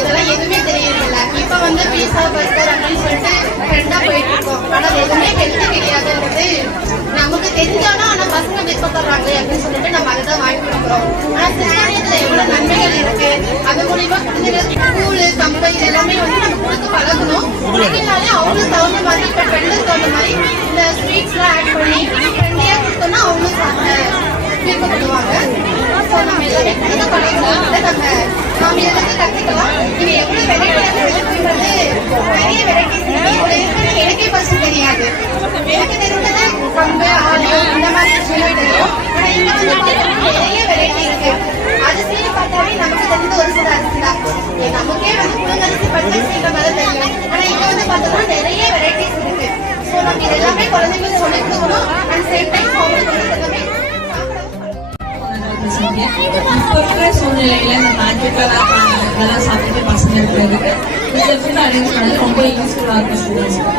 இதெல்லாம் எதுவுமே தெரியறதில்ல. இப்ப வந்து பீஸா பர்கர் அப்படின்னு சொல்லிட்டு ட்ரெண்டா போயிட்டு இருக்கோம். ஆனா எதுவுமே ஹெல்த்தி கிடையாதுன்றது நமக்கு தெரிஞ்சாலும் ஆனா பசங்க விருப்பப்படுறாங்க அப்படின்னு சொல்லிட்டு நம்ம அதை தான் வாங்கி கொடுக்குறோம். ஆனா சிறுதானியத்துல எவ்வளவு நன்மைகள் இருக்கு, அது மூலியமா குழந்தைகளுக்கு ஸ்கூலு கம்பெனி எல்லாமே வந்து நம்ம கொடுத்து பழகணும். பழகினாலே அவங்களுக்கு தகுந்த மாதிரி இப்ப ட்ரெண்டுக்கு தகுந்த மாதிரி இந்த ஸ்வீட்ஸ் எல்லாம் ஆட் பண்ணி ட்ரெண்டியா கொடுத்தோம்னா அவங்களும் சாப்பிட விருப்பப்படுவாங்க. நம்ம எல்லாமே கொடுத்து பழகணும். நாம எல்லாத்தையும் கத்துக்கலாம். நீங்க எவ்வளவு வெரைட்டின்றது நிறைய வெரைட்டிஸ் எனக்கே ஃபர்ஸ்ட் தெரியாது. எனக்கு தெரிஞ்சது கம்பு ஆலயம் இந்த மாதிரி விஷயம் தெரியும். ஆனா இங்க வந்து நிறைய வெரைட்டி இருக்கு. அரிசின்னு பார்த்தாலே நமக்கு தெரிஞ்ச ஒரு சில அரிசி தான். நமக்கே வந்து புழுங்கரிசி பச்சரிசின்ற மாதிரி தெரியும். ஆனா இங்க வந்து பார்த்தோம்னா நிறைய வெரைட்டிஸ் இருக்கு. ஸோ நம்ம இது எல்லாமே குழந்தைங்களுக்கு சொல்லிக் கொடுக்கணும். அண்ட் சேம் டைம் அவங்களுக்கு எல்லாமே இப்ப இருக்கிற சூழ்நிலையில இந்த மேஜிக்கெல்லாம் சாப்பிட்டு பசங்க இருக்கிறதுக்கு இந்த ஃபுட் அரேஞ்ச் பண்ணது ரொம்ப யூஸ்ஃபுல்லா இருக்கும் ஸ்டூடெண்ட்ஸ்க்கு.